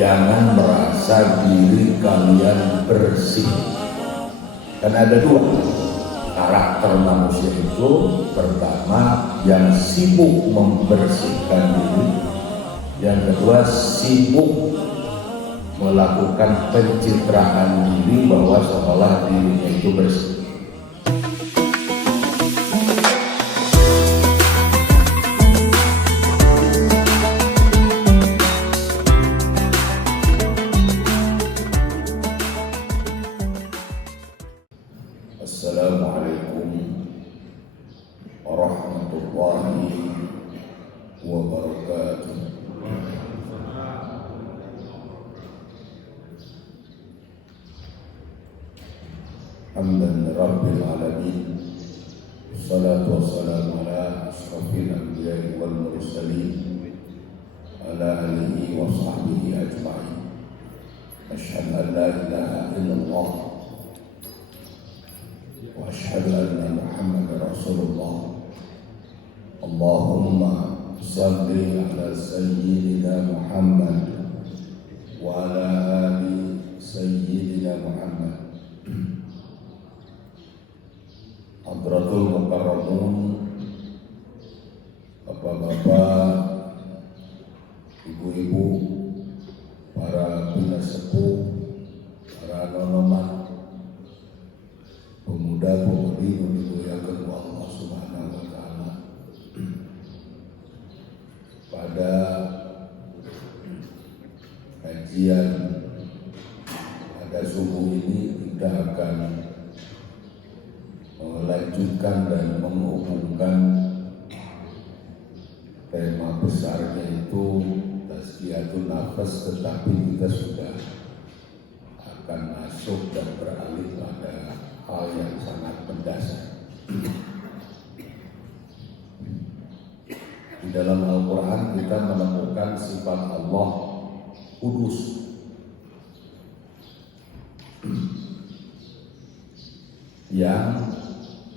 jangan merasa diri kalian bersih. Karena ada dua karakter manusia itu. Pertama, yang sibuk membersihkan diri. Yang kedua, sibuk melakukan pencitraan diri bahwa seolah dirinya itu bersih. Assalamualaikum warahmatullahi wabarakatuh. Hamdan rabbil alamin, wassalatu wassalamu ala ashrafil anbiya'i wal mursalin, ala alihi wa sahbihi ajma'in. Asyhadu an la ilaha illallah wa asyhadu anna Muhammadar Rasulullah. Allahumma salli ala sayyidina Muhammad wa ala ali sayyidina Muhammad. Hadratul Mukarramun, bapak-bapak, ibu-ibu, para pinasepuh, para nonoman, pemuda-pemudi yang dimuliakan Allah Subhanahu wa Ta'ala. Pada kajian pada subuh ini kita akan melanjutkan dan menghubungkan tema besarnya itu tazkiyatun nafas, tetapi kita sudah akan masuk dan beralih pada hal yang sangat mendasar. Di dalam Al-Quran kita menemukan sifat Allah kudus, yang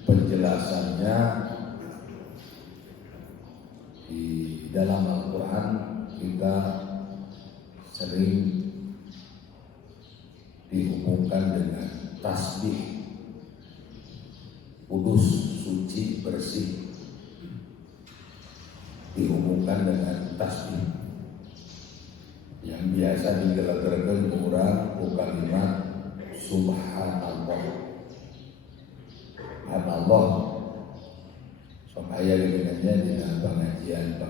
penjelasannya di dalam Al-Quran kita sering dihubungkan dengan tasbih, kudus, suci, bersih, dihubungkan dengan tasbih yang biasa digelar-gelarkan orang kalimat subhanallah. Allah supaya dengannya di pengajian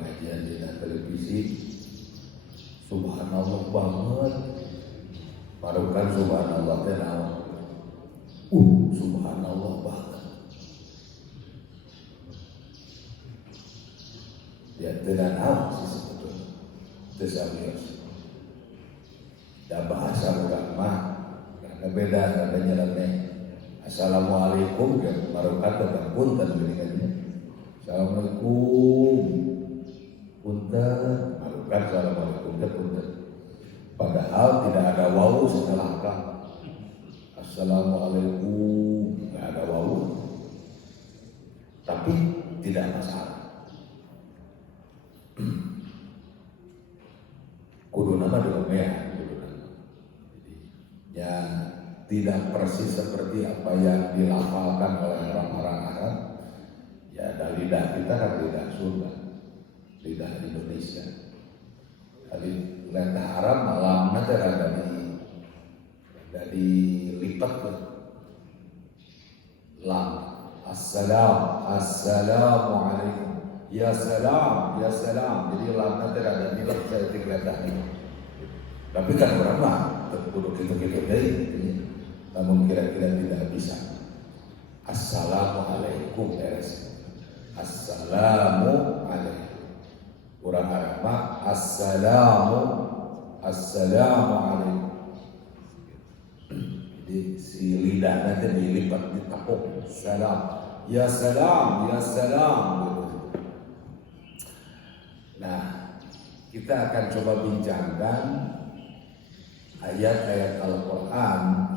di televisi subhanallah banget, parukan subhanallah tenang, subhanallah banget ya, dengan apa sih sebetulnya tersabiyos dan bahasa ulama karena beda adanya namanya. Assalamualaikum ya marukat dan punten gini. Assalamualaikum punten marukat, assalamualaikum punten. Padahal tidak ada wawu setelah kah. Assalamualaikum nggak ada wawu, tapi tidak masalah. Kudu nama diomeh, ya. Tidak persis seperti apa yang dilafalkan oleh orang-orang Arab. Ya, dari lidah kita kan lidah Sunda, lidah Indonesia. Dari lidah Arab malam nanti dari lipat ke lam. Assalamualaikum. Ya salam, ya salam. Jadi lam nanti ada nilai saya lidah ini. Tapi kan berapa? Kudu gitu-gitu deh. Namun kira-kira tidak bisa. Assalamualaikum beres. Assalamualaikum. Orang Arab assalamualaikum. Jadi si lidah nanti dilipat ditapuk. Salam, ya salam, ya salam. Nah, kita akan coba bincangkan ayat-ayat Al-Quran,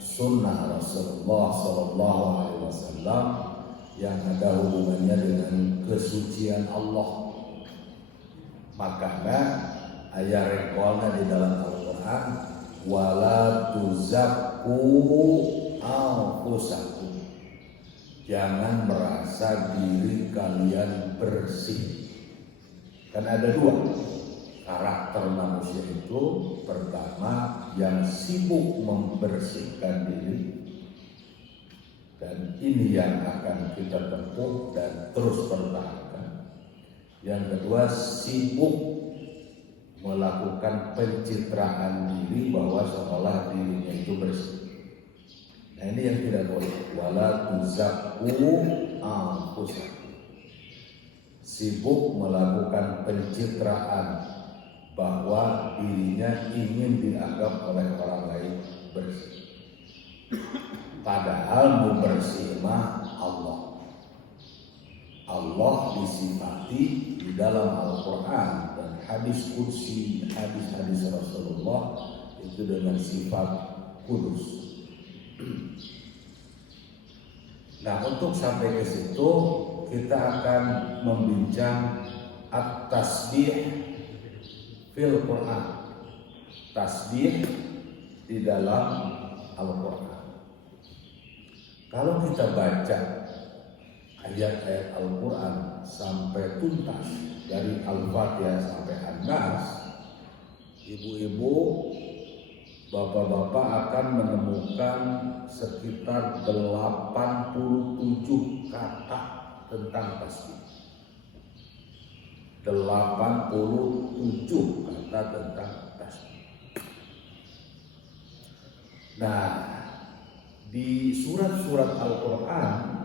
sunnah Rasulullah SAW yang ada hubungannya dengan kesucian Allah. Makanya ayat rekolnya di dalam Al-Quran Al-Quran, wala tuzakku anfusakum, jangan merasa diri kalian bersih. Kan ada dua karakter manusia itu. Pertama, yang sibuk membersihkan diri, dan ini yang akan kita tempuh dan terus pertahankan. Yang kedua, sibuk melakukan pencitraan diri bahwa seolah dirinya itu bersih. Nah, ini yang tidak boleh. Wala tuzakku anfusakum, sibuk melakukan pencitraan bahwa dirinya ingin dianggap oleh orang lain bersih. Padahal bersih mah Allah. Allah disifati di dalam Al-Quran dan hadis kursi, hadis-hadis Rasulullah itu dengan sifat kudus. Nah, untuk sampai ke situ kita akan membincang at-tasbih fil Quran, tasbih di dalam Al-Quran. Kalau kita baca ayat-ayat Al-Quran sampai tuntas dari Al-Fatihah sampai An-Nas, ibu-ibu, bapak-bapak akan menemukan sekitar 87 kata tentang tasbih. 87 kata tentang tasbih. Nah, di surat-surat Al-Quran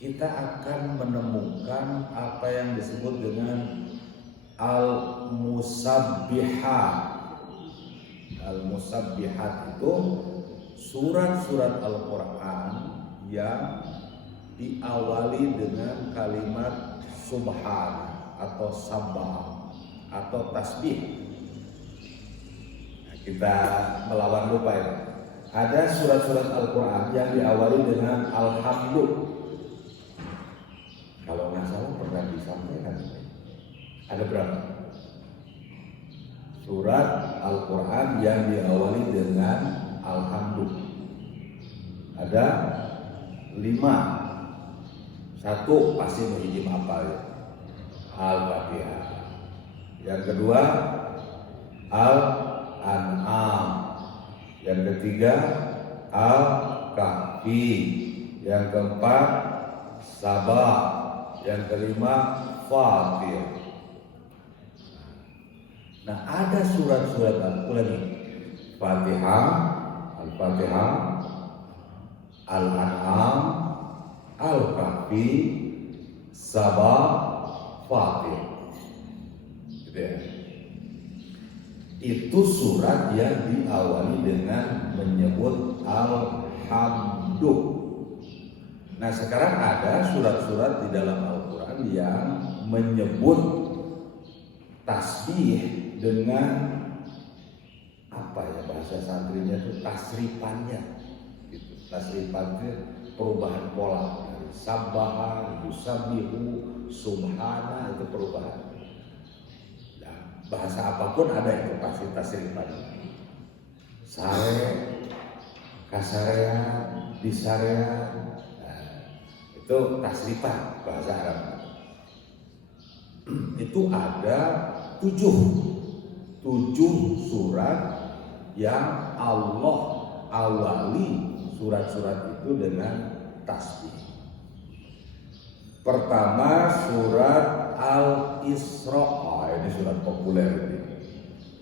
kita akan menemukan apa yang disebut dengan Al-Musabbihat. Al-Musabbihat itu surat-surat Al-Quran yang diawali dengan kalimat subhan atau sabbah atau tasbih. Nah, kita melawan lupa ya. Ada surat-surat Al-Quran yang diawali dengan alhamdulillah. Kalau nggak salah pernah disampaikan. Ada berapa? Surat Al-Quran yang diawali dengan alhamdulillah. Ada 5. 1 pasti menghijim apa ya? Al-Fatihah. Yang kedua Al-An'am. Yang ketiga Al-Kahfi. Yang keempat Sabah. Yang kelima Fatir. Nah, ada surat-surat Al-Quran ini: Fatihah, Al-Fatihah, Al-An'am, Al-Kahfi, Sabah, Fatir. Gitu ya. Itu surat yang diawali dengan menyebut Alhamdulillah. Nah, sekarang ada surat-surat di dalam Al-Quran yang menyebut tasbih dengan apa ya, bahasa santrinya itu tasrifannya gitu. Tasrifannya perubahan pola dari sabbaha, yusabbihu, subhana, itu perubahan. Nah, bahasa apapun ada itu pasti tasrifannya. Sare, kasarean, disarean, itu tasrifan bahasa Arab. Itu ada 7 surat yang Allah awali surat-surat itu dengan tasbih. Pertama surat Al-Isra. Ini surat populer ini.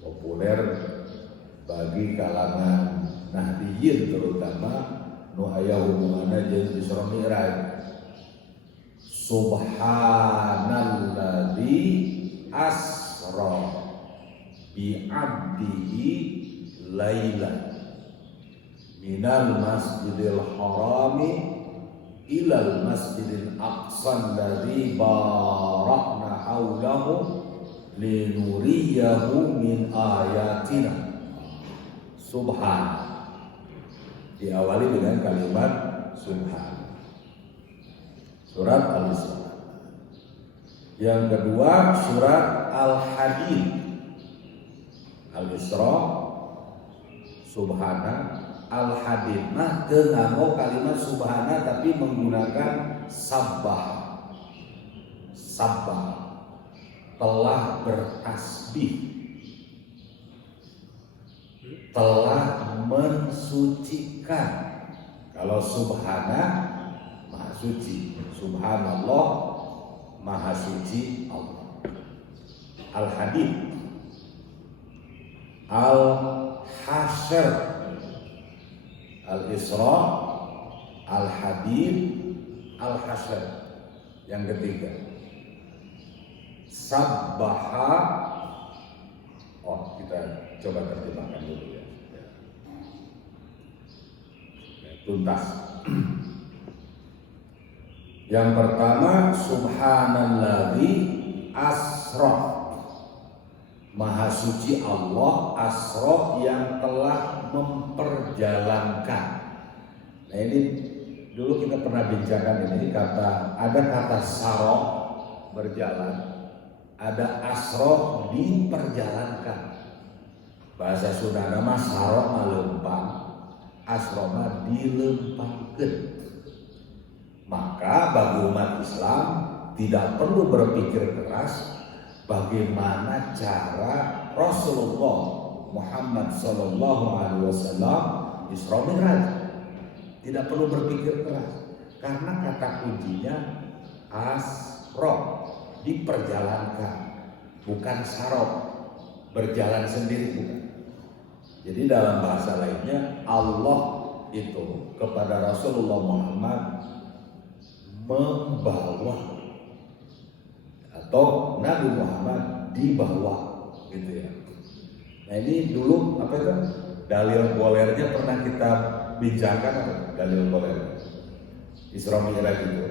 Populer bagi kalangan Nahdiyin terutama, nu aya hubunganna jeung Isra Mi'raj. Subhanalladzi asra bi 'abdihi lailan minal masjidil harami ilal masjidil aqsa alladzi barakna haulahu linuriyahu min ayatina. Subhan diawali dengan kalimat subhan. Surat Al-Isra. Yang kedua surat Al-Hadid. Al-Isra, Subhana, Al-Hadid. Nah, teu nganggo kalimat Subhana tapi menggunakan sabbah. Sabbah, telah bertasbih, telah mensucikan. Kalau Subhana, Maha Suci. Subhanallah, Maha Suci Allah. Al-Hadid, Al-Hasyr, Al-Isra, Al-Hadid, Al-Hasyr. Yang ketiga, Sabbaha. Oh, kita coba terjemahkan dulu ya. Tuntas. Yang pertama, Subhanalladzi asra, Maha Suci Allah, asra yang telah memperjalankan. Nah, ini dulu kita pernah bincangkan ini ada kata saro, berjalan, ada asro, diperjalankan. Bahasa Sunda nama saro malempang, asro dilempangkeun. Maka bagi umat Islam tidak perlu berpikir keras bagaimana cara Rasulullah Muhammad SAW Isra Mi'raj. Tidak perlu berpikir keras karena kata kuncinya asro, diperjalankan, bukan sarok, berjalan sendiri, bukan. Jadi dalam bahasa lainnya, Allah itu kepada Rasulullah Muhammad membawa, atau Nabi Muhammad dibawa, gitu ya. Nah, ini dulu apa itu? Dalil golernya pernah kita bincangkan, apa? Dalil goler Isra Mi'raj itu.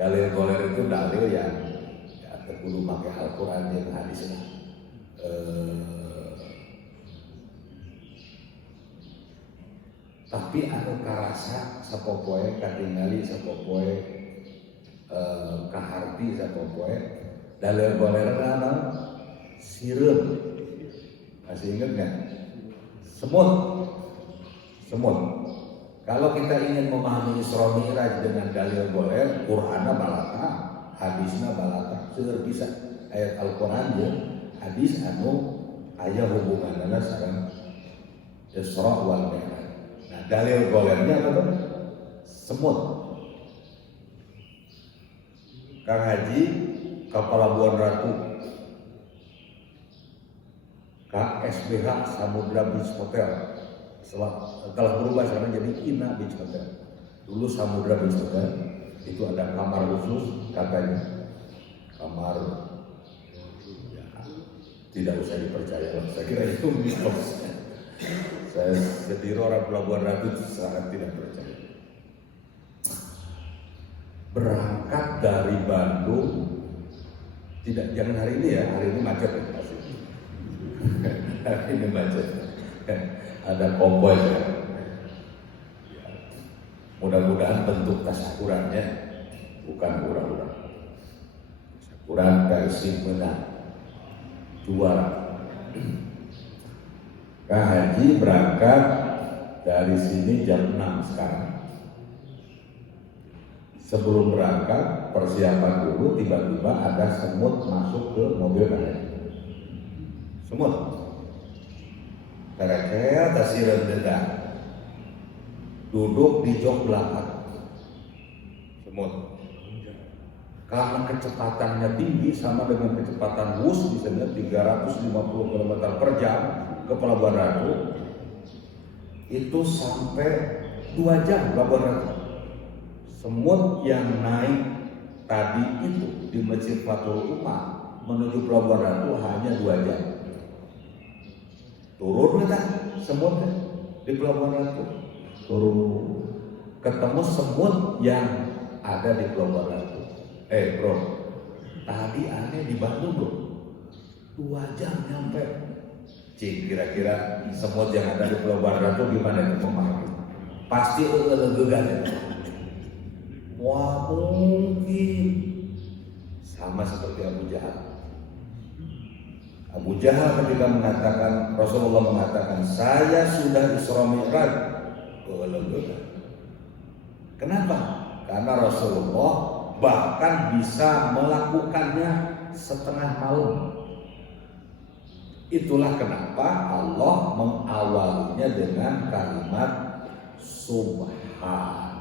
Dalil goler itu dalil yang kudu pakai Al-Quran yang hadisnya. Tapi anu karasa sapopoe katingali sapopoe kaharti sapopoe dalil golerna sireum. Masih ingat nggak? Semut. Kalau kita ingin memahami Isra Mi'raj dengan dalil goler, Qur'anna balata, hadisna balata, seueur bisa ayat Al-Qur'an jeung hadis anu aya hubunganna sareng Isra wal Mi'raj. Nah, dalil golernya apa tuh? Semut. Kang Haji ke Pelabuhan Ratu, KSBH Samudra Beach Hotel, setelah berubah sekarang jadi Ina Beach Hotel. Dulu Samudra Beach Hotel itu ada kamar khusus, katanya kamar ya, tidak usah dipercaya, saya kira itu mitos. Saya sendiri orang Pelabuhan Ratu sangat tidak percaya. Berangkat dari Bandung, jangan hari ini ya, hari ini macet pasti. Hari ini macet. Ada konvoy ya. Mudah-mudahan bentuk tasyakurannya bukan pura-pura. Tasyakuran versi menang juara. Kang Haji berangkat dari sini jam 6 sekarang. Sebelum berangkat persiapan dulu, tiba-tiba ada semut masuk ke mobil Kang Haji. Semut. Kira-kira tasiran denda. Duduk di jok belakang. Semut. Karena kecepatannya tinggi sama dengan kecepatan bus misalnya 350 km per jam ke Pelabuhan Ratu, itu sampai 2 jam Pelabuhan Ratu. Semut yang naik tadi itu di Masjid Fathul Ummah menuju Pelabuhan Ratu hanya 2 jam. Turun kita semut di Pelabuhan Ratu, turun ketemu semut yang ada di Pelabuhan Ratu. Bro, tadi aneh di Bandung bro, 2 jam nyampe. Cik, kira-kira semut yang ada di Pelabuhan Ratu gimana itu memahami? Pasti gegan. Wah, mungkin sama seperti Abu Jahal. Abu Jahal ketika mengatakan, Rasulullah mengatakan, saya sudah Isra Mi'raj. Kenapa? Karena Rasulullah bahkan bisa melakukannya setengah malam. Itulah kenapa Allah mengawalinya dengan kalimat Subhana.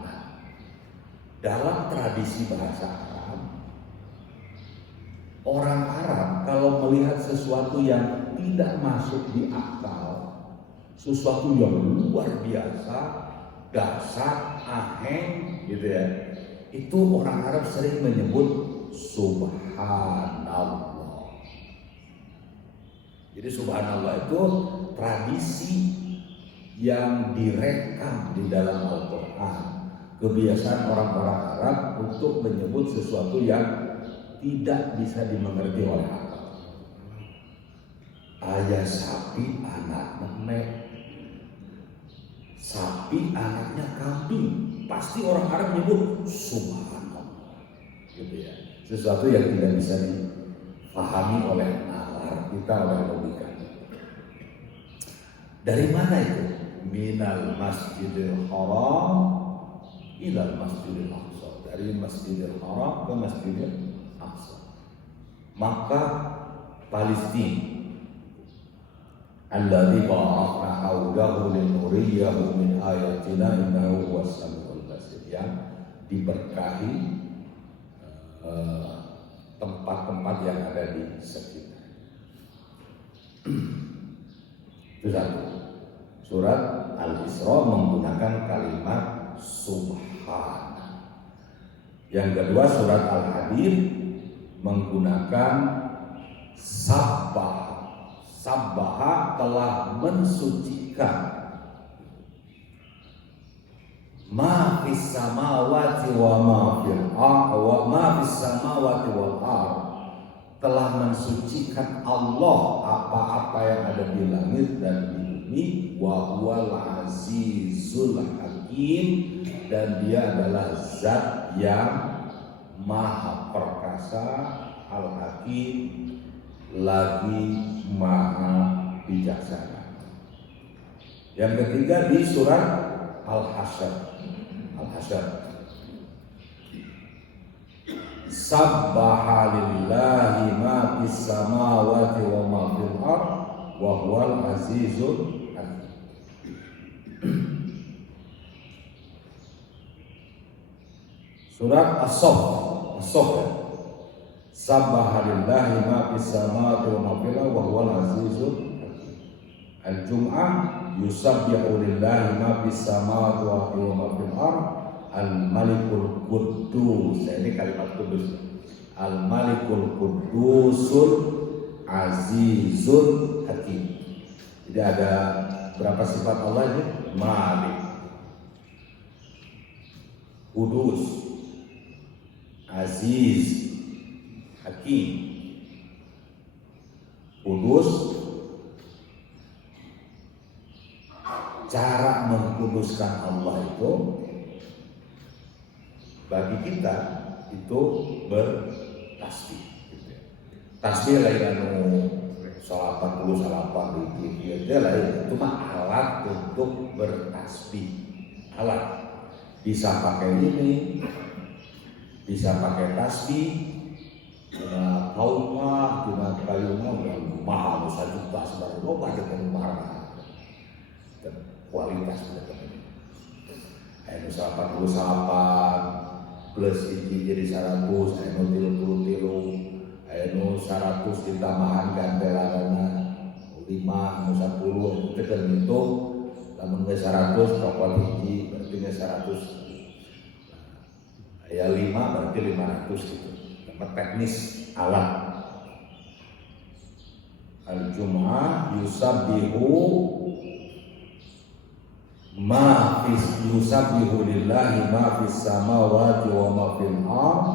Dalam tradisi bahasa Arab, orang Arab kalau melihat sesuatu yang tidak masuk di akal, sesuatu yang luar biasa, dasar, aheng, gitu ya, itu orang Arab sering menyebut Subhanallah. Jadi Subhanallah itu tradisi yang direkam di dalam Al-Quran. Kebiasaan orang-orang Arab untuk menyebut sesuatu yang tidak bisa dimengerti oleh akal. Ayah sapi anak memek, sapi anaknya kambing, pasti orang Arab menyebut Subhanallah, gitu ya. Sesuatu yang tidak bisa dipahami oleh nalar kita, oleh logika. Dari mana itu? Minal Masjidil Haram ilal Masjidil Aqsa. Dari Masjidil Haram ke Masjidil Aqsa. Maka Palestina, alladzi barakna haulahu linuriyahu min ayatina innahu huwas samiul basir, yang diberkahi tempat-tempat yang ada di sekitar. Itu satu. Surat Al-Isra menggunakan kalimat Subhana. Yang kedua, surat Al-Hadid menggunakan Sabbaha. Sabbaha telah mensucikan ma fis samawati wa ma fil ardh wa ma fis samawati wal ardh, telah mensucikan Allah apa-apa yang ada di langit dan di bumi, wa huwal azizul hakim, dan dia adalah zat yang maha perkasa, al-hakim, lagi maha bijaksana. Yang ketiga di surat Al-Hasyr. Sabbaha lillahi ma fis samawati wa ma fil ardh wa huwal azizul hakim. Surat As-Saff. Sabbaha lillahi ma fis samawati wa ma fil ardh wa huwal azizul hakim. Al-Jum'ah yusabbihu lillahi ma fis samawati wa ma fil ardh al-malikul quddus. Ini kalimat kudus. Al-malikul quddusul azizul hakim. Jadi ada berapa sifat Allah ini? Malik, Kudus, Aziz, Hakim. Kudus, cara mengkuduskan Allah itu bagi kita itu bertasbih. Tasbih lain anu salapan dulu salapan itu lain, itu mah alat untuk bertasbih. Alat bisa pakai ini, bisa pakai tasbih, dengan pauma, dengan kayunya mahal 1 juta sebarang loba dengan mahal. Kualitas benar-benar. Ayo salapan plus ini jadi 100, ayo 30, ayo 100 ditambahan gantelanana 5, 10 itu kan itu, namun 100 topol hiji berarti 100, ya 5 berarti 500 gitu. Nama teknis alat. Al-Jum'ah yusabbihu ma fis yusabbihu lillahi ma fis samawati wa ma fil ardh,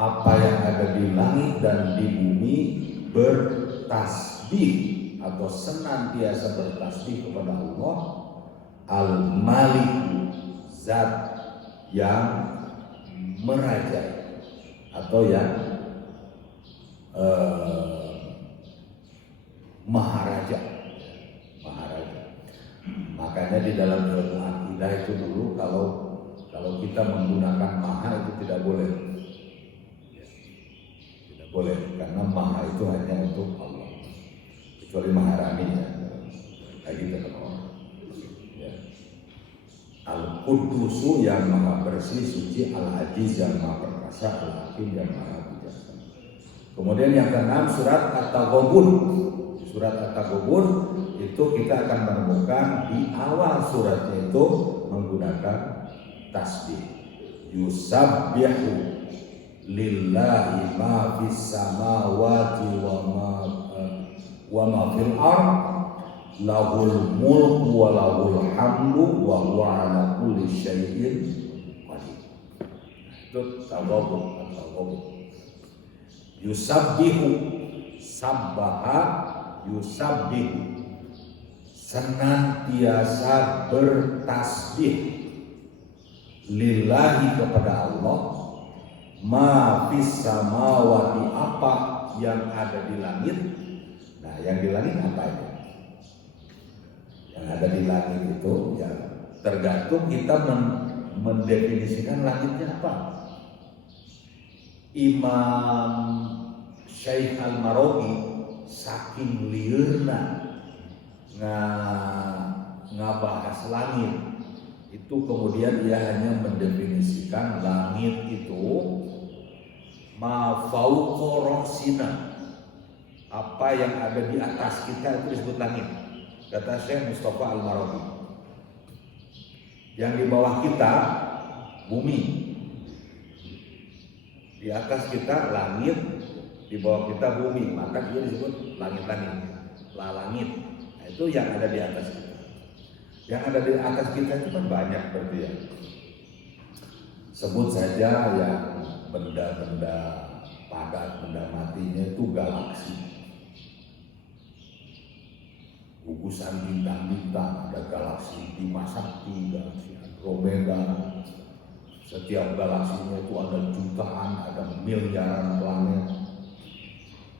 apa yang ada di langit dan di bumi bertasbih atau senantiasa bertasbih kepada Allah. Al-Malik, zat yang merajai atau yang maharaja. Makanya di dalam ilmu akidah itu dulu kalau kita menggunakan maha itu tidak boleh. Tidak boleh karena maha itu hanya untuk Allah. Kecuali maharani ya. Lagi terkenal. Ya. Al-Qudusu yang maha bersih, suci, Al-Aziz yang maha perkasa, Al-Hakim yang maha bijaksana. Kemudian yang keenam surat At-Taghabun. Surat At-Taghabun itu kita akan menemukan di awal suratnya itu menggunakan tasbih. Yusabbihu lillahi ma fis samawati wa ma fil ardh lahul mulku wa lahul hamdu wa huwa ala kulli syai'in qadir. Itu Taghabun. Yusabbihu, sabbaha yusabbihu, senantiasa bertasbih, lillahi kepada Allah, ma fis samawati, apa yang ada di langit. Nah, yang di langit apa itu? Yang ada di langit itu ya tergantung kita mendefinisikan langitnya apa. Imam Syekh Al-Marawi saking liurna ngabahas langit itu, kemudian ia hanya mendefinisikan langit itu ma fauqa ra'sina, apa yang ada di atas kita itu disebut langit, kata Syekh Mustafa Al-Marawi. Yang di bawah kita bumi, di atas kita langit, di bawah kita bumi, maka dia disebut langit-langit, langit. Nah, itu yang ada di atas kita. Yang ada di atas kita itu kan banyak berarti ya. Sebut saja yang benda-benda padat, benda matinya itu galaksi. Gugusan bintang-bintang, ada galaksi Bima Sakti, galaksi Andromeda. Setiap galaksinya itu ada jutaan, ada miliaran planet.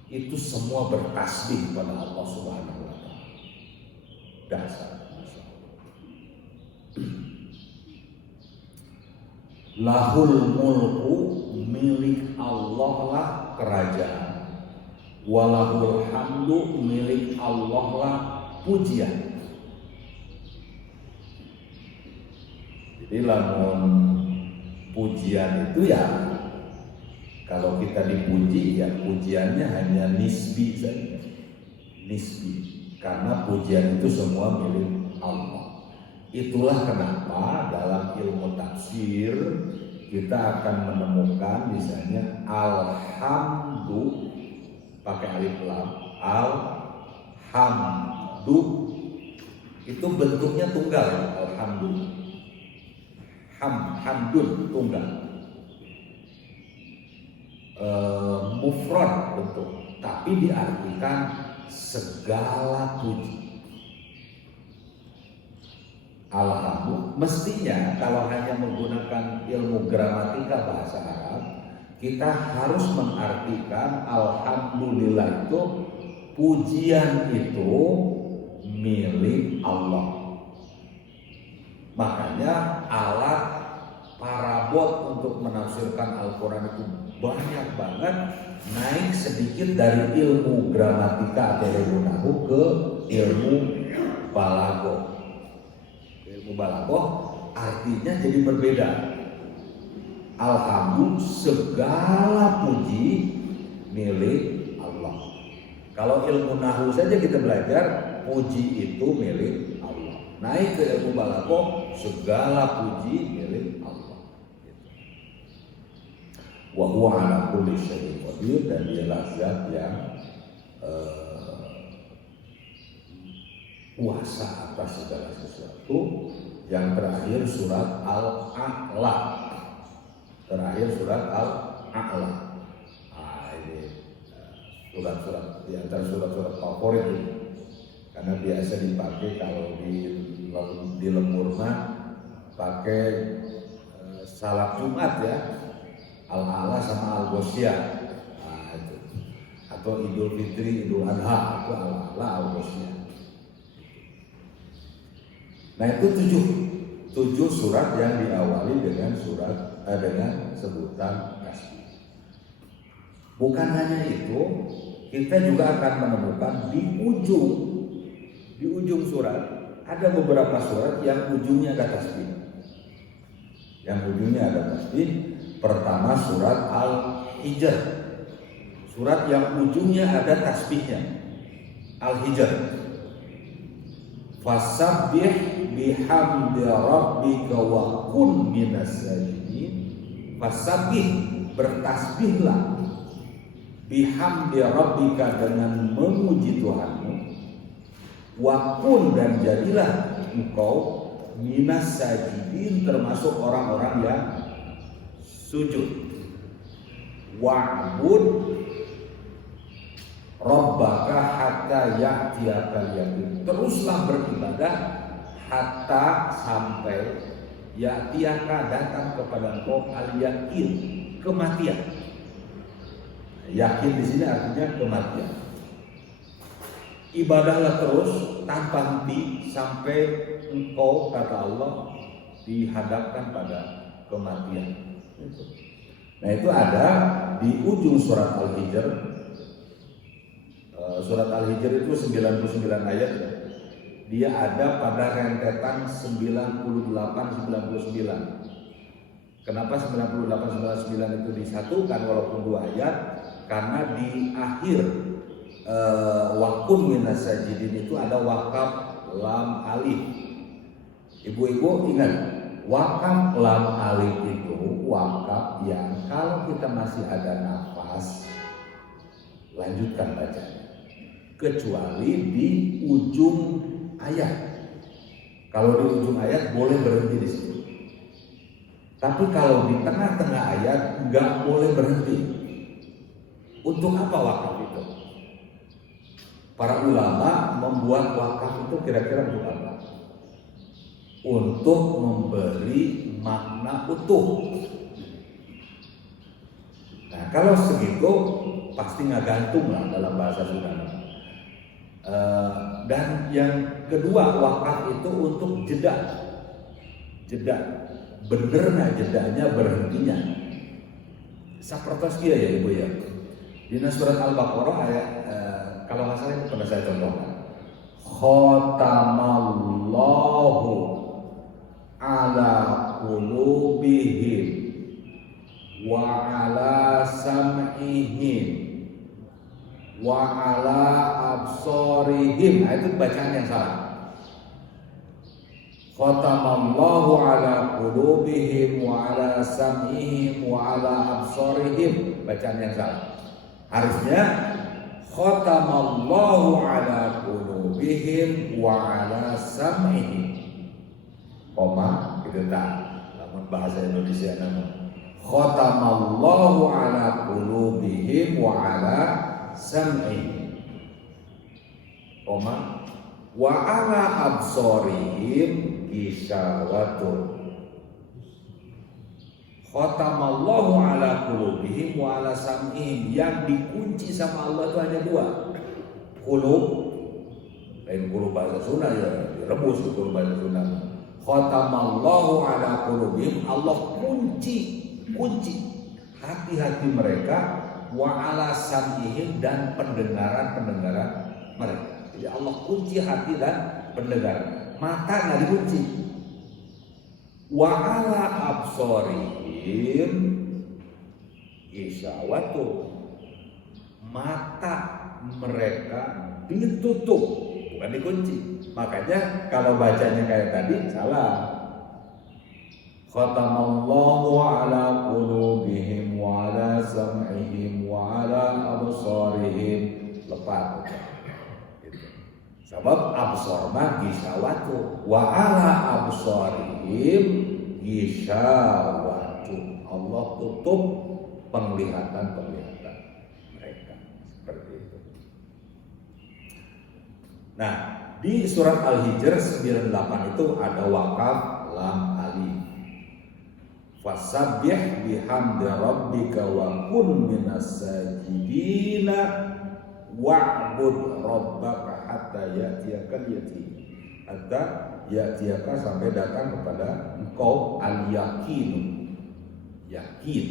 Itu semua bertasbih pada Allah Subhanahu wa Ta'ala. Dasar. Lahul mulku, milik Allah lah kerajaan. Walahul hamdu, milik Allah lah pujian. Jadi lamun pujian itu ya, kalau kita dipuji ya pujiannya hanya nisbi saja, nisbi, karena pujian itu semua milik Allah. Itulah kenapa dalam ilmu tafsir kita akan menemukan misalnya alhamdu pakai alif lam, alhamdu itu bentuknya tunggal, alhamdu. Hamdun tunggal, mufrad bentuk, tapi diartikan segala puji. Alhamdulillah, mestinya kalau hanya menggunakan ilmu gramatika bahasa Arab, kita harus mengartikan alhamdulillah itu pujian itu milik Allah. Makanya alat parabot untuk menafsirkan Al-Quran itu banyak banget, naik sedikit dari ilmu gramatika atau ilmu nahwu ke ilmu balaghah. Ilmu balaghah artinya jadi berbeda. Alhamdulillah, segala puji milik Allah. Kalau ilmu nahwu saja kita belajar, puji itu milik Allah. Naik ke ilmu balaghah, segala puji milik Allah. Wa huwa ala kulli syai'in qadir, dan dialah zat yang kuasa atas segala sesuatu. Yang terakhir surat Al-A'la. Terakhir surat Al-A'la. Nah, ini surat-surat di antara surat-surat favorit ini. Karena biasa dipakai kalau di lembur mah pakai salat Jumat ya, Al-A'la sama Al-Ghoshiyah. Nah, itu atau Idul Fitri, Idul Adha itu ala urusnya. Nah itu tujuh surat yang diawali dengan dengan sebutan tasbih. Bukan hanya itu, kita juga akan menemukan di ujung surat ada beberapa surat yang ujungnya ada tasbih. Pertama surat Al-Hijr, surat yang ujungnya ada tasbihnya. Al-Hijr. Fasabbih bihamdi rabbika wa kun minas sajidin. Fasabbih, bertasbihlah, bihamdi rabbika, dengan memuji Tuhanmu, wa kun, dan jadilah engkau minas sajidin, termasuk orang-orang yang sujud. Wa'bud rabbaka hatta ya'tiyakal yaqin, teruslah beribadah hatta sampai ya'tiyaka, datang kepada engkau al-yaqin, kematian. Yakin di sini artinya kematian. Ibadahlah terus tanpa henti sampai engkau, kata Allah, dihadapkan pada kematian. Nah itu ada di ujung surat Al-Hijr. Surat Al-Hijr itu 99 ayat. Dia ada pada rentetan 98-99. Kenapa 98-99 itu disatukan walaupun 2 ayat? Karena di akhir wakun minas sajidin itu ada wakaf lam alif. Ibu-ibu ingat, wakaf lam alif itu wakaf yang kalau kita masih ada nafas, lanjutkan bacanya. Kecuali di ujung ayat. Kalau di ujung ayat boleh berhenti di situ. Tapi kalau di tengah-tengah ayat nggak boleh berhenti. Untuk apa wakaf itu? Para ulama membuat wakaf itu kira-kira untuk apa? Untuk memberi makna utuh. Nah kalau segitu pasti nggak gantung lah dalam bahasa Sunda. Dan yang kedua, wakaf itu untuk jeda, bener nah jedanya, berhentinya. Sapertos kia ya ibu ya. Di surat Al-Baqarah ayat kalau nggak salah itu pernah saya contohkan. Khatamallahu ala qulubihim wa ala sam'ihim wa ala absorihim. Nah, itu bacaan yang salah. Khatamallahu ala qulubihim wa ala sam'ihim wa ala absorihim, bacaan yang salah. Harusnya khatamallahu ala qulubihim wa ala sam'ihim, koma gitu tak, namun bahasa Indonesia namun khatamallahu ala qulubihim wa ala sam'ihim, koma wa ala absorihim gisawatun. Khatamallahu ala qulubihim wa ala sam'ihim, yang dikunci sama Allah itu hanya 2. Qulub, lain qulub bahasa Sunda ya, direbus qulub bahasa Sunda. Khatamallahu ala qulubihim, Allah kunci hati-hati mereka, wa ala sam'ihim, dan pendengaran mereka. Jadi Allah kunci hati dan pendengaran. Mata nggak dikunci. Wa ala absorihim isyawatu, mata mereka ditutup, bukan dikunci. Makanya kalau bacanya kayak tadi salah. Khatamallahu ala qulubihim wa ala sam'ihim wa ala absorihim, lepas. Sebab absor mah gisawatu, wa ala absorihim gisawatu, Allah tutup penglihatan mereka, seperti itu. Nah, di surat Al-Hijr 98 itu ada wakaf lam alif. Fasabbih bihamdi rabbika wa kun minas sajidina wa'bud rabbaka hatta ya'tiyakal yakin. Hatta ya'tiyaka sampai datang kepada engkau al-yakin. Yakin.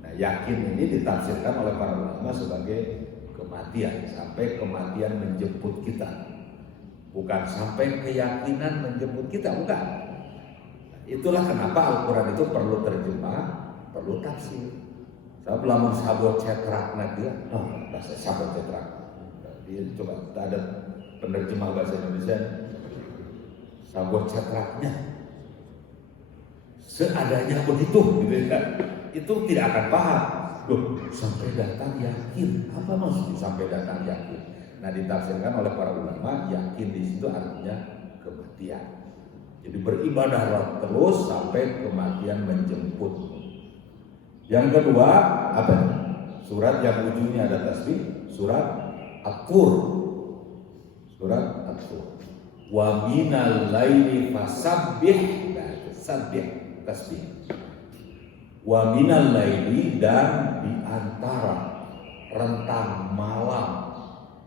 Nah, yakin ini ditafsirkan oleh para ulama sebagai kematian, sampai kematian menjemput kita. Bukan sampai keyakinan menjemput kita, bukan. Itulah kenapa Al-Quran itu perlu terjemah, perlu tafsir. Saya belum sabot cetrak nanti, bahasa sabot cetrak. Jadi coba ada penerjemah bahasa Indonesia, sabot cetraknya seadanya begitu, gitu kan? Itu tidak akan paham. Loh, sampai datang yakin, apa maksudnya sampai datang yakin? Nah, ditafsirkan oleh para ulama, yakin di situ artinya kematian. Jadi beribadah terus sampai kematian menjemput. Yang kedua, apa? Surat yang ujungnya ada tasbih, surat At-Tur. Surat At-Tur. Wa minal laili fasabbih, nah, sabbih, tasbih. Wa minal laili, dan di antara rentang malam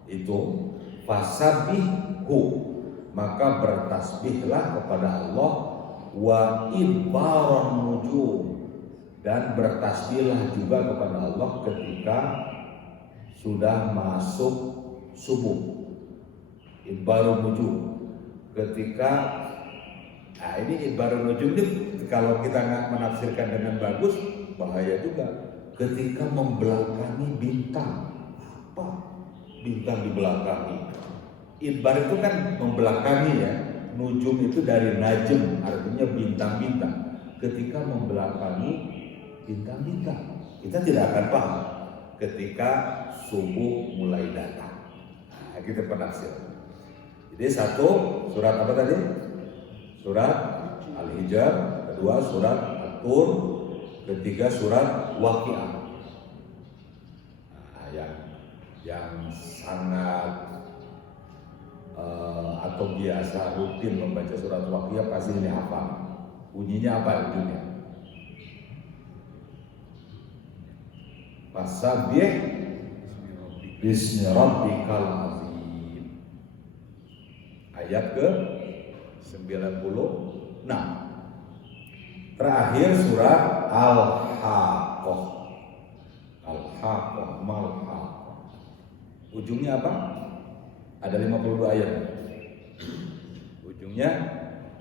itu fasabbihu, maka bertasbihlah kepada Allah, wa idbaran nujum, dan bertasbihlah juga kepada Allah ketika sudah masuk subuh. Idbarun nujum, ketika ini idbarun nujum ini kalau kita nggak menafsirkan dengan bagus bahaya juga. Ketika membelakangi bintang, apa? Bintang dibelakangi. Idbar itu kan membelakangi ya. Nujum itu dari najm, artinya bintang-bintang. Ketika membelakangi bintang-bintang, kita tidak akan paham ketika subuh mulai datang. Nah, kita penafsir. Jadi satu surat apa tadi? Surat Al-Hijr, kedua surat At-Tur, ketiga surat Waqiah. Nah, yang sangat atau biasa rutin membaca surat Waqiah pasti ini apa? Bunyinya apa ujungnya? Fasabbih bismi rabbikal azim. Ayat ke 96. Terakhir surat Al-Haqqah. Al-Haqqah, Mal-Haqqah. Ujungnya apa? Ada 52 ayat. Ujungnya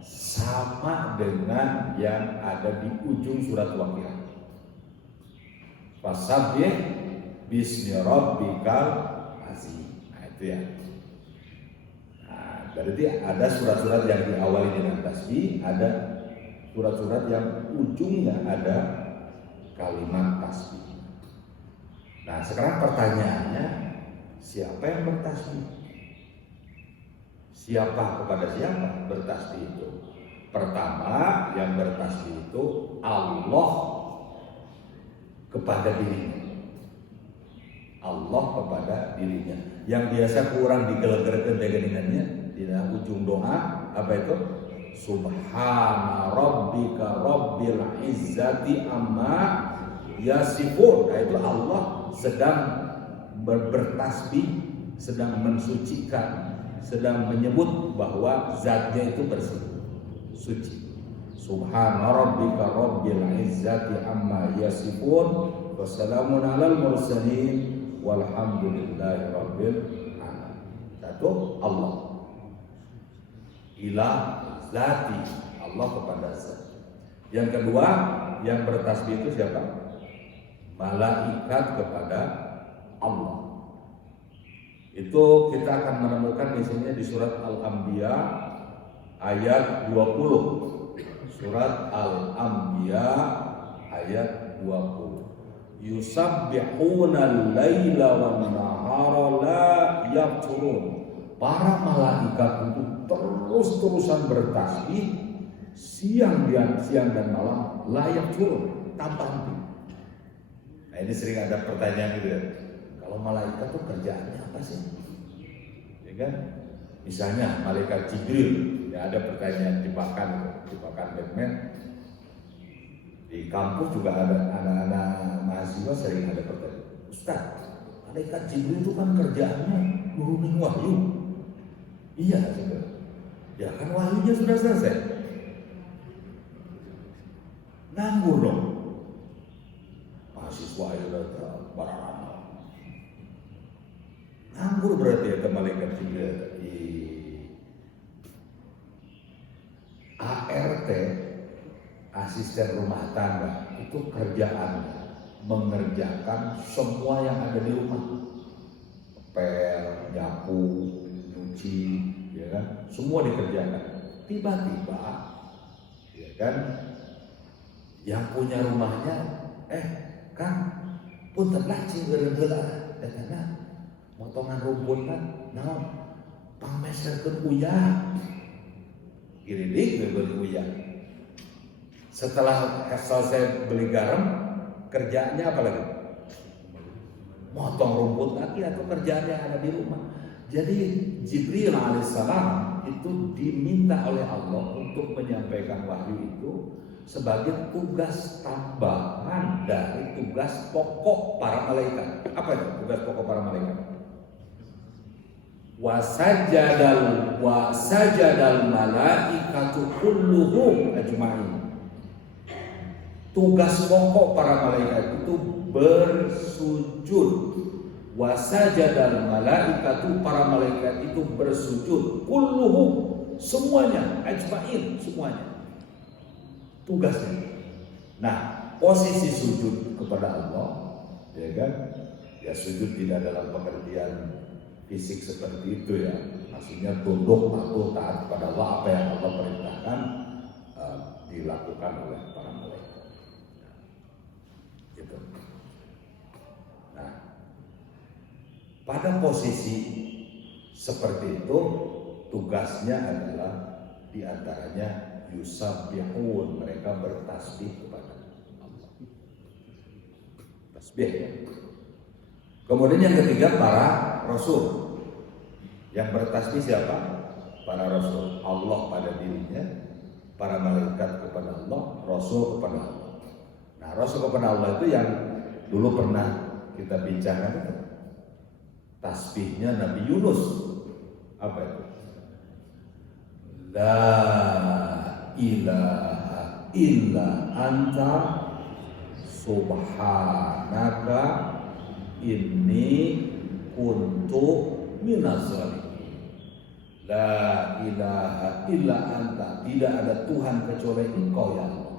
sama dengan yang ada di ujung surat Waqiah. Fasabbih bismi rabbikal azim. Nah, itu ya. Nah, berarti ada surat-surat yang diawali dengan tasbih, ada surat-surat yang ujungnya ada kalimat tasbih. Nah, sekarang pertanyaannya, siapa yang bertasbih? Siapa kepada siapa bertasbih itu? Pertama, yang bertasbih itu Allah kepada dirinya. Allah kepada dirinya. Yang biasa kurang digelegerkan dengannya di dalam ujung doa apa itu? Subhana rabbika rabbil izzati amma yasifun. Nah, itu Allah sedang bertasbih, sedang mensucikan, sedang menyebut bahwa zatnya itu bersih, suci. Subhana rabbika rabbil izzati amma yasifun, wassalamun alal mursalin, walhamdulillahi rabbil alamin. Satu, Allah. Ilah zati, Allah kepada zat. Yang kedua, yang bertasbih itu siapa? Malaikat kepada Allah. Itu kita akan menemukan misalnya di surat Al-Anbiya ayat 20. Surat Al-Anbiya ayat 20. Yusabbihuna al-laila wan-nahara la yafturun. Para malaikat itu terus-terusan bertasbih siang dan malam, la yafturun, tanpa henti. Nah, ini sering ada pertanyaan gitu ya. Kalau malaikat tuh kerjaannya apa sih? Ya kan? Misalnya malaikat Jibril, ya ada pertanyaan jebakan Batman. Di kampus juga ada anak-anak mahasiswa sering ada pertanyaan. Ustaz, Malaikat Jibril itu kan kerjaannya nurunin wahyu. Iya, saudara. Ya kan wahyunya sudah selesai. Nganggur dong. Mahasiswa itu barang. Nganggur berarti ya malaikat Jibril. ART, asisten rumah tangga, itu kerjaannya mengerjakan semua yang ada di rumah. Ngepel, nyapu, nyuci, ya kan? Semua dikerjakan. Tiba-tiba, ya kan? Yang punya rumahnya, Kang, punten lah cingeureun heula, motongan rumput kan, naon? Pangmeserkeun uyah. Giridik beli uyah. Setelah selesai beli garam, kerjanya apa lagi? Motong rumput lagi atau kerjaan yang ada di rumah. Jadi Jibril alaihissalam itu diminta oleh Allah untuk menyampaikan wahyu itu sebagai tugas tambahan dari tugas pokok para malaikat. Apa itu tugas pokok para malaikat? Wasajadal malaikatu kulluhum ajma'in. Tugas pokok para malaikat itu bersujud. Wasajadal malaikatu, para malaikat itu bersujud. Kulluhum, semuanya, ajma'in, semuanya. Tugasnya. Nah, posisi sujud kepada Allah, ya kan? Ya sujud tidak dalam pengertian fisik seperti itu ya. Maksudnya tunduk, patuh, taat kepada Allah, apa yang Allah perintahkan dilakukan oleh para malaikat. Gitu. Nah, pada posisi seperti itu tugasnya adalah diantaranya yusabbihun, mereka bertasbih kepada Allah. Tasbih ya. Kemudian yang ketiga para rasul. Yang bertasbih siapa? Para rasul. Allah pada dirinya, para malaikat kepada Allah, rasul kepada Allah. Nah, rasul kepada Allah itu yang dulu pernah kita bincangkan itu. Tasbihnya Nabi Yunus. Apa itu? La ilaha illa anta subhanaka inni kuntu minaz zalimin. La ilaha illa anta, tidak ada Tuhan kecuali Engkau ya Allah.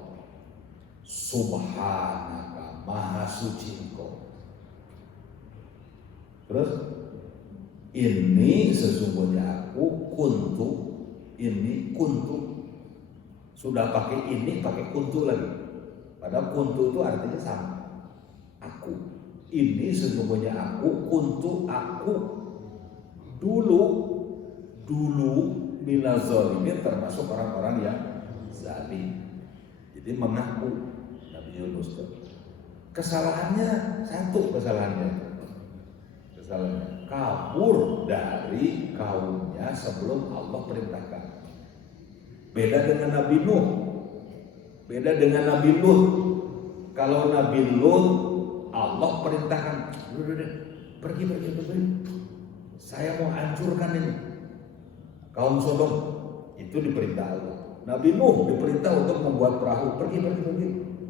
Subhanaka, maha suci Engkau. Terus ini sesungguhnya aku kuntu, ini kuntu. Sudah pakai ini, pakai kuntu lagi. Padahal kuntu itu artinya sama. Aku. Ini sesungguhnya aku, kuntu aku. Dulu minaz zalimin, termasuk orang-orang yang zalim. Jadi mengaku Nabi Yunus itu. Kesalahannya satu, kesalahannya kabur dari kaumnya sebelum Allah perintahkan. Beda dengan Nabi Nuh, beda dengan Nabi Lut. Kalau Nabi Lut Allah perintahkan, pergi. Saya mau hancurkan ini kaum Sodom, itu diperintah Allah. Nabi Nuh diperintah untuk membuat perahu, pergi.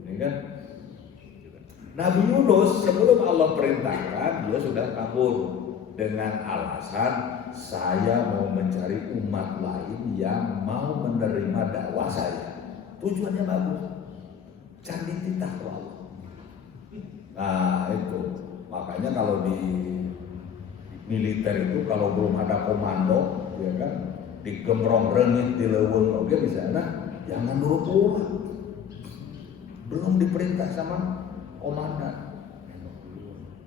Ya kan? Nabi Yunus sebelum Allah perintahkan, dia sudah kabur dengan alasan saya mau mencari umat lain yang mau menerima dakwah saya. Tujuannya bagus, cari titah Allah. Nah itu makanya kalau di militer itu kalau belum ada komando, ya kan, digemrong rengit di leuweung oke bisa, nah jangan nurut ulah. Belum diperintah sama komandan.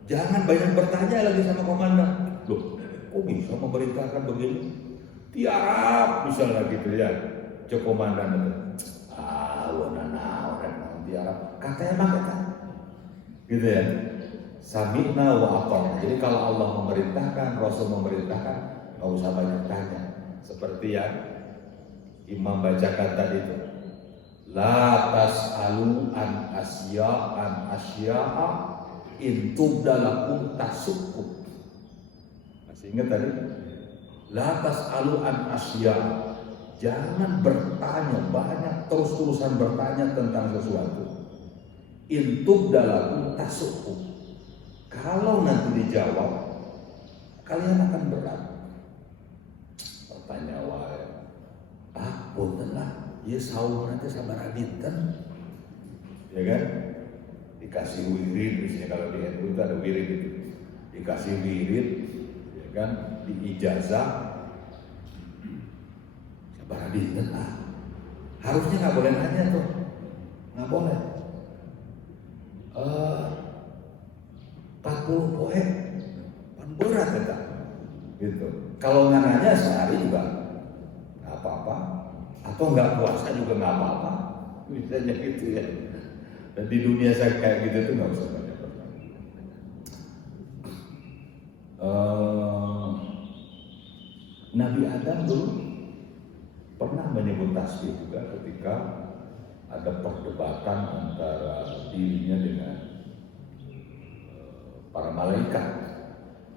Jangan banyak bertanya lagi sama komandan. Loh, kok bisa memerintahkan begini? Tiarap misalnya gitu ya. Cek komandan itu. Orang tiarap. Katanya mah kata. Gitu ya. Sami'na wa ata'na. Jadi kalau Allah memerintahkan, Rasul memerintahkan, enggak usah banyak tanya. Seperti yang Imam bacakan tadi itu. La tas'alu an asya'a intubdalakum tasukkum. Masih ingat tadi? La tas'alu an asya. Jangan bertanya banyak, terus-terusan bertanya tentang sesuatu. Intubdalakum tasukkum. Kalau nanti dijawab, kalian akan berat. Bertanya wae. Punten lah, ieu saur nanti sabar dinten. Ya kan? Dikasih wirid, misalnya kalau di NU itu ada wirid itu. Dikasih wirid, ya kan? Di ijazah. Sabar dinten lah. Harusnya nggak boleh nanya tuh, nggak boleh. 40 poe, kan berat ya, gitu. Kalau nggak nanya sehari juga nggak apa-apa, atau nggak puasa juga nggak apa-apa, misalnya gitu ya. Dan di dunia saya kayak gitu tuh nggak usah banyak bertanya. Nabi Adam dulu pernah menyebut tasbih juga ketika ada perdebatan antara dirinya dengan para malaikat.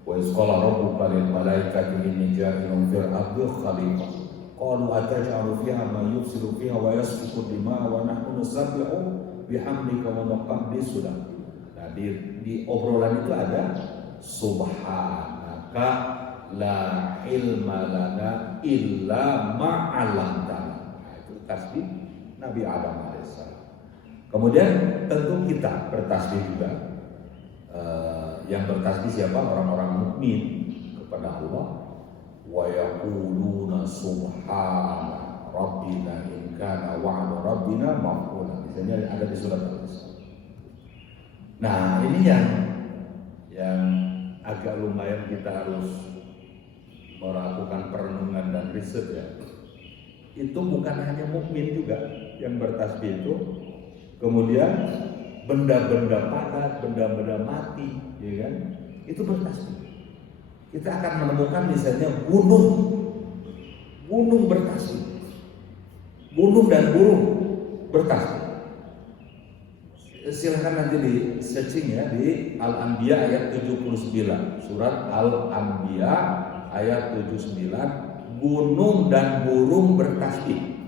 Wa isqala rabbuka lil malaikati inni ja'ilun fil ardi khalifah. Qalu ataj'alu fiha ma yufsidu fiha wa yasfiku dima'a wa nahnu nusabbihu bihamdika wa nuqaddisu lak. Nah, di obrolan itu ada subhanaka la ilma lana illa ma 'allamtana. Nah, itu tasbih Nabi Adam alaihissalam. Kemudian tentu kita bertasbih juga. Yang bertasbih siapa? Orang-orang mukmin kepada Allah. Wa yaquluna subhana rabbina in kana wa'du rabbina maf'ula. Misalnya ada di surat Al-Isra. Nah, ini yang agak lumayan kita harus melakukan perenungan dan riset ya. Itu bukan hanya mukmin juga yang bertasbih itu. Kemudian benda-benda padat, benda-benda mati, ya kan? Itu bertasbih. Kita akan menemukan misalnya gunung bertasbih, gunung dan burung bertasbih. Silahkan nanti di searching ya di Al-Anbiya ayat 79, surat Al-Anbiya ayat 79, gunung dan burung bertasbih.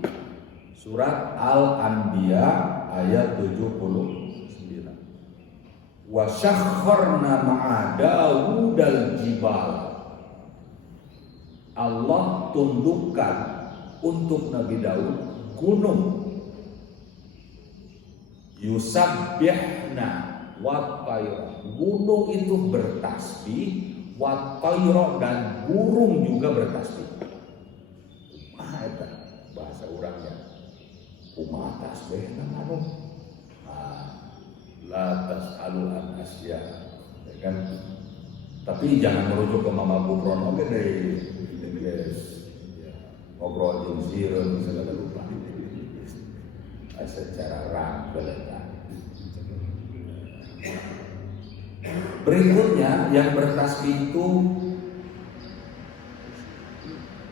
Surat Al-Anbiya ayat 79. Wa syakharna ma'a Dawudal jibal. Allah tundukkan untuk Nabi Daud gunung. Yusabbihna wa tayra. Gunung itu bertasbih, wa tayra dan burung juga bertasbih. Eta bahasa urangnya. Kumaha tasbih namanya? La tas'alu an asya, ya kan? Tapi jangan merujuk ke Mama Bukron, oke deh, guys. Ngobrol jeung sieun misalnya lupa. Secara rangkel. Berikutnya yang bertasbih itu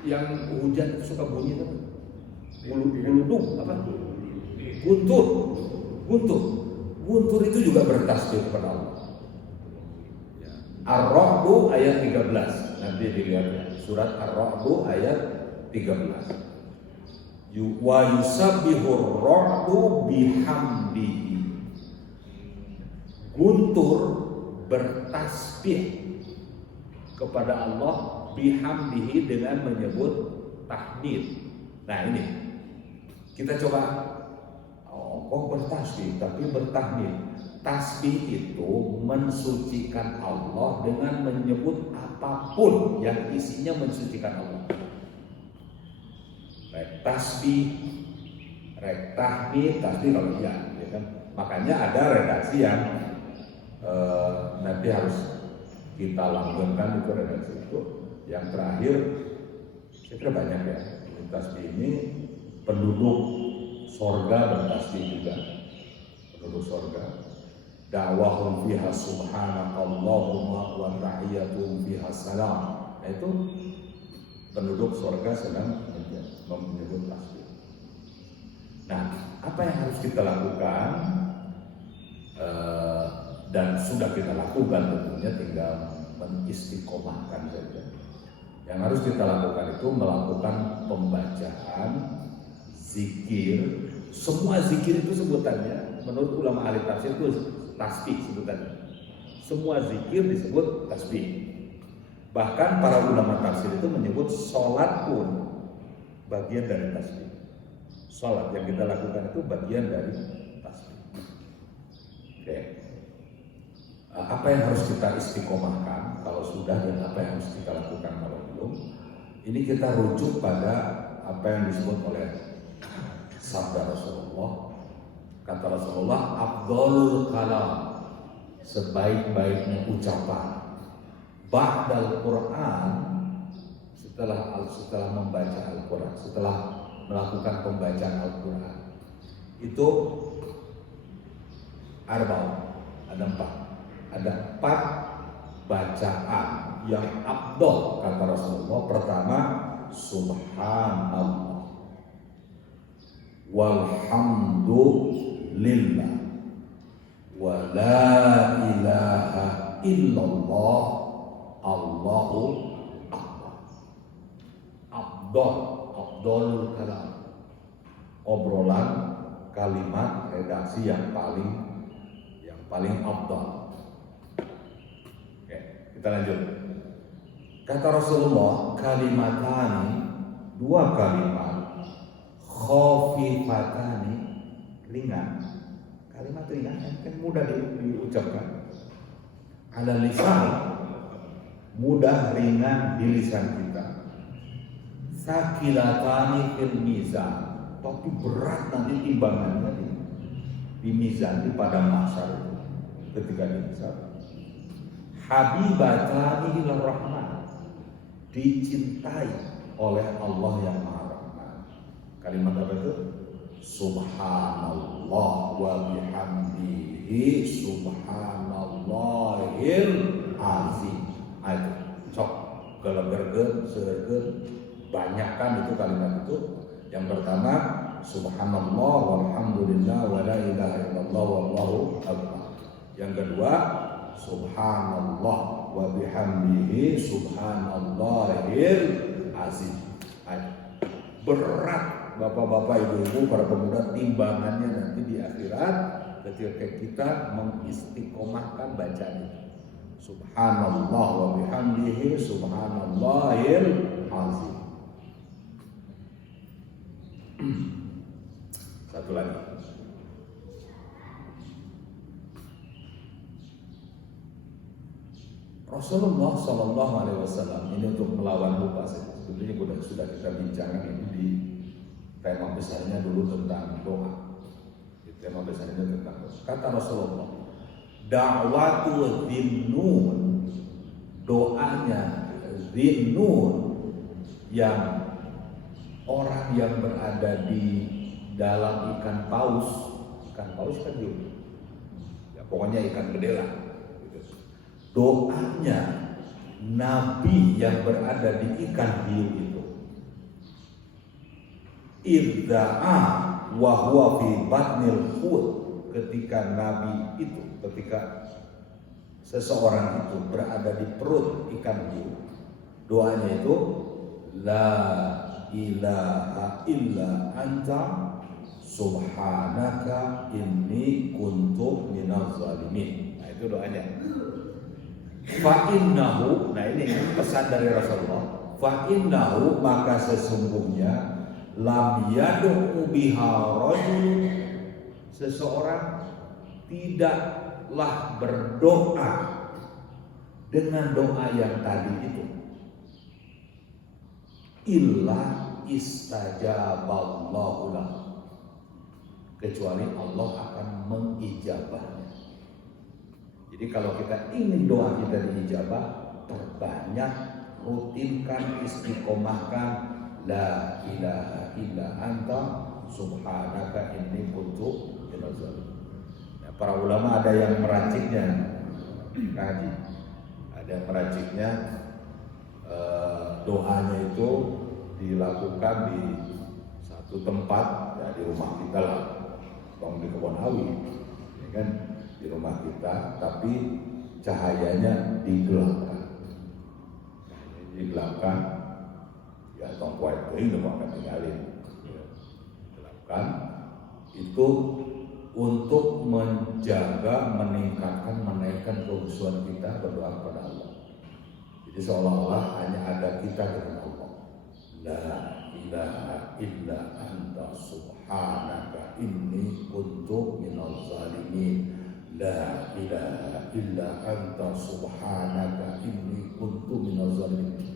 yang hujan suka bunyi tuh. Guludung apa? Guntur itu juga bertasbih kepada Allah. Ar-Ra'd ayat 13. Nanti dilihat surat Ar-Ra'd ayat 13. Wa yusabbihur ra'du bihamdihi. Guntur bertasbih kepada Allah bihamdihi dengan menyebut tahmid. Nah ini kita coba. Kok bertasbih tapi bertahmid. Tasbih itu mensucikan Allah dengan menyebut apapun yang isinya mensucikan Allah. Rek tasbih, rek tahmid, tasbih kalau ya kan. Makanya ada redaksi yang nanti harus kita langgengkan itu redaksi itu. Yang terakhir, saya kira banyak ya. Tasbih ini penduduk sorga bertasbih juga, penduduk sorga. Da'wahum fiha subhanakallahumma wa tahiyyatuhum fiha salam. Nah, itu penduduk sorga sedang menyebut tasbih. Nah, apa yang harus kita lakukan? dan sudah kita lakukan, tentunya tinggal mengistiqomahkan saja. Yang harus kita lakukan itu melakukan pembacaan zikir. Semua zikir itu sebutannya menurut ulama ahli tafsir itu tasbih sebutannya. Semua zikir disebut tasbih. Bahkan para ulama tafsir itu menyebut sholat pun bagian dari tasbih. Sholat yang kita lakukan itu bagian dari tasbih. Oke. Apa yang harus kita istiqomahkan kalau sudah, dan apa yang harus kita lakukan kalau belum? Ini kita rujuk pada apa yang disebut oleh sabda Rasulullah. Kata Rasulullah, afdhalul kalam, sebaik-baiknya ucapan ba'dal Quran, setelah membaca Al-Quran, setelah melakukan pembacaan Al-Quran, itu ada empat bacaan yang afdal kata Rasulullah. Pertama, subhanallah walhamdulillah wa la ilaha illallah Allahu akbar. Afdalul kalam, obrolan, kalimat, redaksi yang paling afdal. Oke, kita lanjut. Kata Rasulullah, kalimatani, dua kalimat, khafifatani, ringan. Kalimat ringan kan mudah diucapkan. Ala lisan, mudah ringan di lisan kita. Sakilatani fil mizan, tapi berat nanti timbangannya di mizan, di padang mahsyar itu ketika dihisab. Habibatani ilar rahman, dicintai oleh Allah yang Maha Rahman. Kalimat apa itu? Subhanallah wa bihamdihi subhanallahil azim. Ayo, sok gelegergen, segergen, banyakkan itu kalimat itu. Yang pertama, subhanallah walhamdulillah wa la ilaha illallah wallahu akbar. Yang kedua, subhanallah wa bihamdihi subhanallahil azim. Ayo, berat bapak-bapak, ibu-ibu, para pemuda, timbangannya nanti di akhirat ketika kita mengistiqomahkan bacaan itu. Subhanallah wa bihamdihi subhanallahil azim. Satu lagi. Rasulullah Shallallahu Alaihi Wasallam ini untuk melawan lupa, sebetulnya sudah kita bincangkan ini di tema besarnya dulu tentang doa. Tema besarnya tentang doa. Kata Rasulullah, da'watu dhinnun, doanya dhinnun, yang orang yang berada di dalam ikan paus kan dia, ya pokoknya ikan gede lah. Doanya Nabi yang berada di ikan hiu itu, idza'a wa huwa fi batnil hut, ketika Nabi itu, ketika seseorang itu berada di perut ikan hiu, doanya itu la ilaha illa anta subhanaka inni kuntu minaz zalimin. Nah itu doanya. Fa innahu, nah ini pesan dari Rasulullah, fa innahu, maka sesungguhnya lam yad'u biha rajul, seseorang tidaklah berdoa dengan doa yang tadi itu, illa istajaballahu lahu, kecuali Allah akan mengijabahnya. Jadi kalau kita ingin doa kita diijabah, perbanyak, rutinkan, istiqomahkan la ilaha illa anta subhanaka inni kuntu minaz zalimin. Nah, para ulama ada yang meraciknya, kaji, ada yang meraciknya, doanya itu dilakukan di satu tempat, ya di rumah kita lah, di kebun awi, ya kan? di rumah kita, tapi cahayanya digelapkan. Digelapkan, ya tongkuai itu mau akan tinggalin. Digelapkan itu untuk menjaga, meningkatkan, menaikkan kehusuan kita berdoa kepada Allah. Jadi seolah-olah hanya ada kita dengan Allah. La ilaha illa anta subhanaka inni kuntu minaz zalimin. La ilaha illa anta subhanaka inni kuntu minaz zalimin.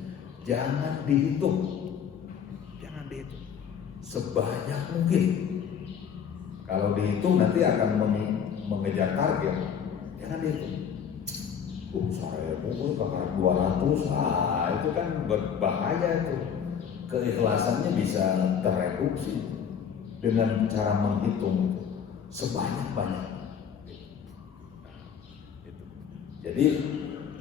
Jangan dihitung. Jangan dihitung. Sebanyak mungkin. Kalau dihitung nanti akan mengejar target. Jangan dihitung. Saya pukul kakak 200, itu kan berbahaya itu. Keikhlasannya bisa tereduksi dengan cara menghitung sebanyak-banyak. Jadi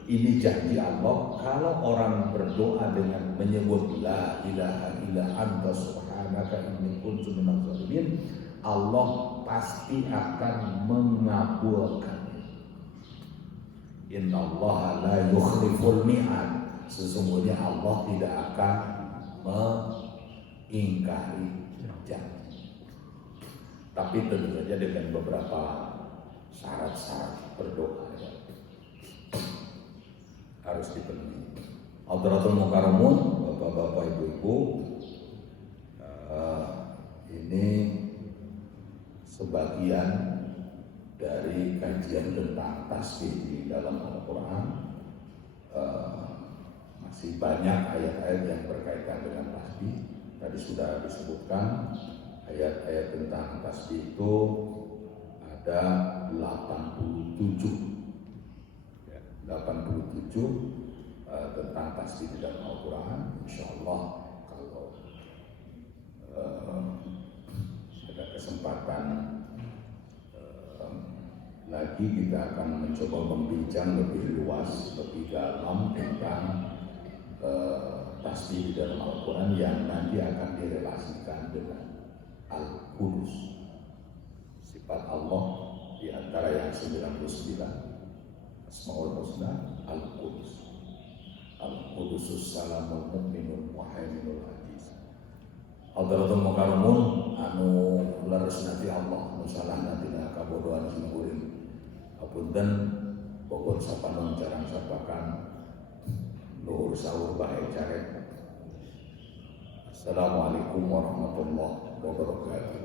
ini janji Allah, kalau orang berdoa dengan menyebut la ilaha illa anta subhanaka inni kuntu minaz zalimin, Allah pasti akan mengabulkan. Innallaha la yukhliful mi'ad. Sesungguhnya Allah tidak akan mengingkari janji. Tapi tentu saja dengan beberapa syarat-syarat berdoa ya, harus dipenuhi. Hadratul Mukarramun, Bapak-bapak, Ibu-ibu, ini sebagian dari kajian tentang tasbih di dalam Al-Quran. Masih banyak ayat-ayat yang berkaitan dengan tasbih. Tadi sudah disebutkan ayat-ayat tentang tasbih itu ada 87 tentang tasbih di dalam Al-Quran. Insyaallah kalau ada kesempatan lagi kita akan mencoba membincang lebih luas, lebih dalam tentang tasbih di dalam Al-Quran yang nanti akan direlasikan dengan Al-Qudus. Sifat Allah di antara yang 99 Asmaul Husna, Al-Qudus. Al-Qudusus salamul mu'minul muhaiminul aziz. Hadratul Mukarramun anu leres nanti Allah musalah nanti kabodohan singkurin. Apunten pokok sapanon jarang sapakan luhur sahur bae caret. Assalamualaikum warahmatullahi wabarakatuh.